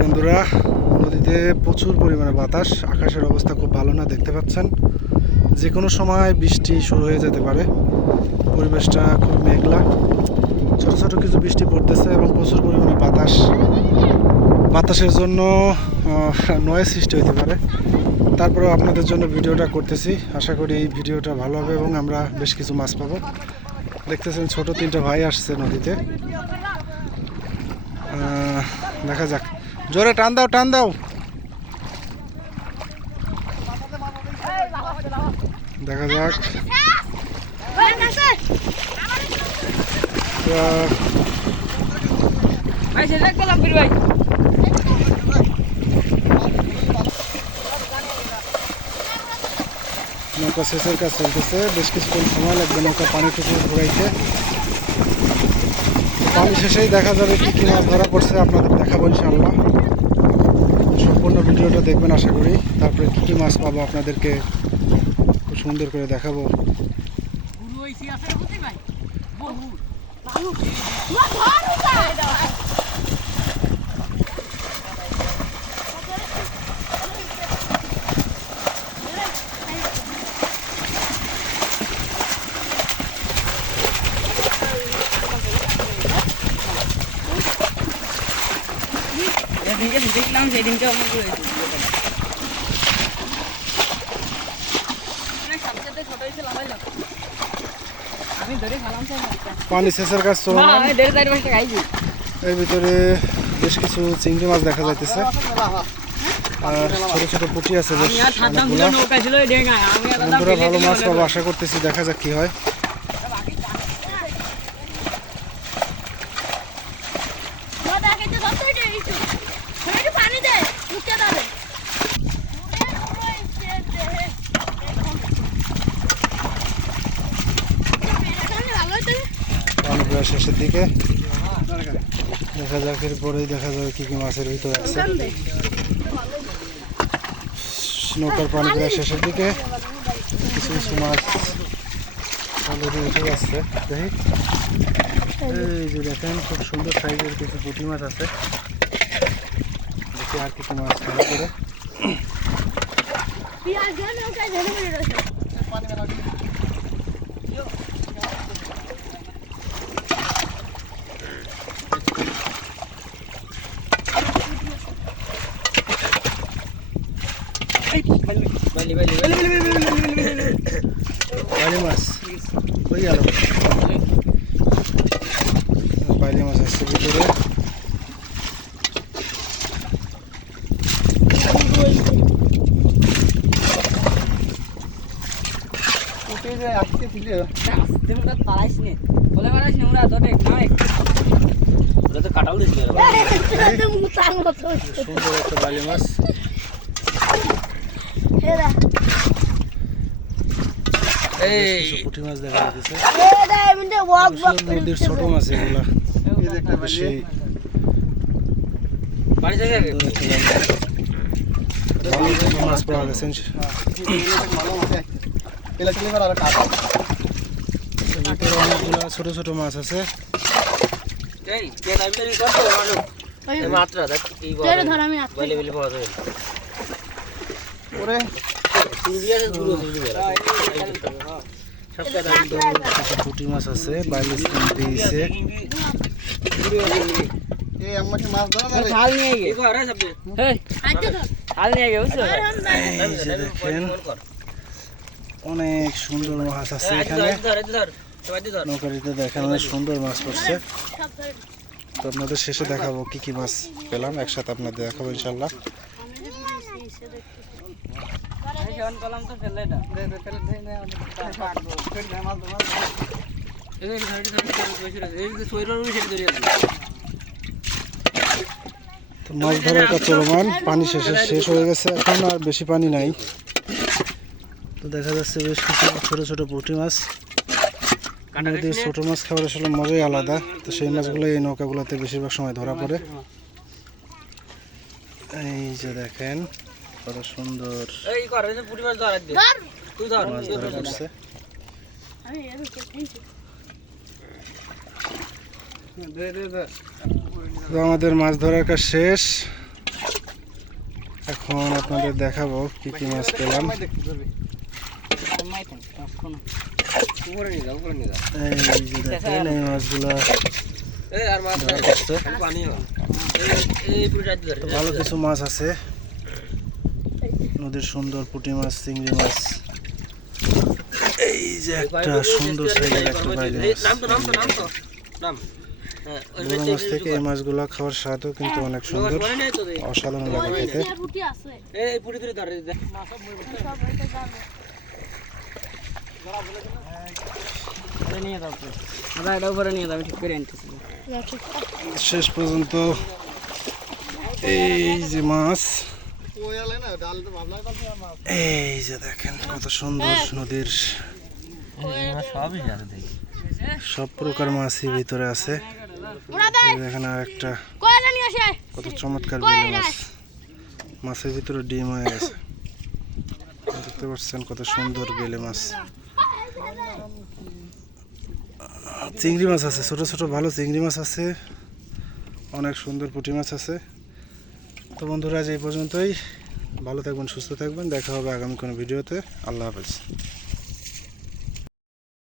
বন্ধুরা, নদীতে প্রচুর পরিমাণে বাতাস, আকাশের অবস্থা খুব ভালো না, দেখতে পাচ্ছেন? যে কোনো সময় বৃষ্টি শুরু হয়ে যেতে পারে। পরিবেশটা খুব মেঘলা। ছোট ছোট কিছু বৃষ্টি পড়তেছে এবং প্রচুর পরিমাণে বাতাস। বাতাসের জন্য নয় সৃষ্টি হতে পারে। তারপরেও আপনাদের জন্য ভিডিওটা করতেছি। আশা করি এই ভিডিওটা ভালো হবে এবং আমরা বেশ কিছু মাছ পাবো। দেখতেছেন ছোট তিনটা ভাই আসছে নদীতে। দেখা যাক। জোরে টান দাও টান দাও। দেখা যাক। নৌকা শেষের কাজ চলতেছে, বেশ কিছুক্ষণ সময় লাগবে নৌকা পানিটুকু ঘুরাইতে। শেষেই দেখা যাবে কী কী মাছ ধরা পড়ছে আপনাদের দেখাবো ইনশাল্লাহ সম্পূর্ণ ভিডিওটা দেখবেন আশা করি। তারপরে কী কী মাছ পাবো আপনাদেরকে খুব সুন্দর করে দেখাবো। ভাই সেদিনকে পানি শেষের কাজ চলো এর ভিতরে বেশ কিছু চিংড়ি মাছ দেখা যাইতেছে। আর ছোট ছোট পুঁটি আছে বেশ বন্ধুরা ভালো মাছ পাবো আশা করতেছি দেখা যাক কি হয়। দিকে দেখা যাক, এরপরেই দেখা যাবে কি কি মাছের ভিতরে আছে। নৌকার পানি প্রায় শেষের দিকে। কিছু কিছু মাছ অলরেডি উঠে যাচ্ছে এই যে দেখেন, খুব সুন্দর সাইজের কিছু পুঁটি মাছ আছে। দেখি আর কিছু মাছ ধরা করে। বাইলি মাছ হয়ে গেল বাইলি মাছ আসছে ভিতরে আস্তে মোটা তাড়াইস নে। বলে মারাইস নে, ওরা তোদের নাই। মুতার মতো সুন্দর একটা বাইলি মাছ এই পুঁটি মাছ দেখা যাচ্ছে। ছোট ছোট মাছ আছে। মাত্রা দেখ বলে বলে পাওয়া যায় করে। পুটি মাছ আছে বাইলিশ দিয়েছে অনেক সুন্দর মাছ আছে এখানে। নৌকারিতে দেখেন অনেক সুন্দর মাছ পড়ছে। তো আপনাদের শেষে দেখাবো কি কি মাছ পেলাম। একসাথে আপনাদের দেখাবো ইনশাল্লাহ। ফেলে এই বসে। এই যে, সেটা ধরে আছে। তো মাছ ধরার কাজ চলমান পানি শেষে শেষ হয়ে গেছে এখন আর বেশি পানি নাই। তো দেখা যাচ্ছে বেশ কিছু ছোট ছোট পুঁটি মাছ। নদীর ছোট মাছ খাবার আসলে মজাই আলাদা। তো সেই মাছগুলো এই নৌকাগুলোতে বেশিরভাগ সময় ধরা পড়ে। এই যে দেখেন কত সুন্দর। এই কর এই পুঁটি মাছ ধরার দে ধর। তুই ধর। মাছ ধরা পড়ছে আরে এর তো আমাদের মাছ ধরার কাজ শেষ। এখন আপনাদের দেখাবো কি কি মাছ পেলাম। এই ভালো কিছু মাছ আছে। নদীর সুন্দর পুঁটি মাছ চিংড়ি মাছ। এই যে একটা সুন্দর সাইজের একটা বাইরে এই, মাছ। নাম তো নাম তো নাম। তো নাম হ্যাঁ ওই বড় মাছ থেকে এই মাছগুলো খাওয়ার স্বাদও কিন্তু অনেক সুন্দর। মনে নেই তো রে। অসাধারণ লাগে খেতে। শেষ পর্যন্ত এই যে মাছ। এই যে দেখেন কত সুন্দর নদীর সবই সব প্রকার মাছই ভিতরে আছে। দেখেন আর একটা কত চমৎকার মাছ। মাছের ভিতরে ডিম হয়ে গেছে। দেখতে পাচ্ছেন কত সুন্দর বেলে মাছ। চিংড়ি মাছ আছে ছোট ছোট ভালো চিংড়ি মাছ আছে। অনেক সুন্দর পুঁটি মাছ আছে। তো বন্ধুরা, আজ এই পর্যন্তই। ভালো থাকবেন, সুস্থ থাকবেন। দেখা হবে আগামী কোনো ভিডিওতে। আল্লাহ হাফেজ।